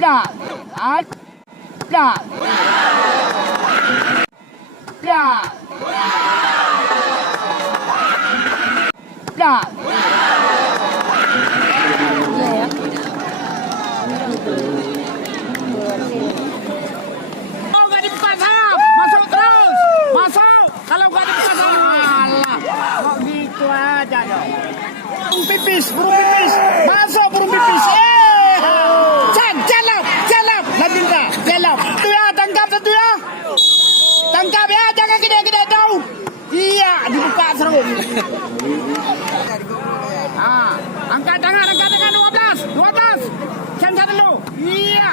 Dah. Dah. Dah. Dah. Oh, gak dibuka sayap. Masuk terus. Masuk. Kalau gak dibuka sayap. Alah. Kok gitu aja dong. Burung pipis. Masuk burung pipis. Jalap. Lanjutkan. Jalap. Itu ya, tangkap satu ya. Tangkap ya, jangan gede-gede jauh. Iya, dibuka serut. Angkat tangan 12. Cancel dulu. Iya.